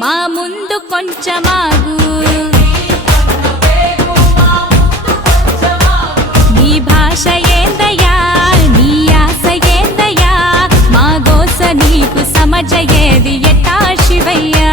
మా ముందు కొంచెమాగు నీ భాష ఏందయ్యా నీ ఆశ ఏందయ్యా మా గోస నీకు సమజయేది ఎట్టా శివయ్యా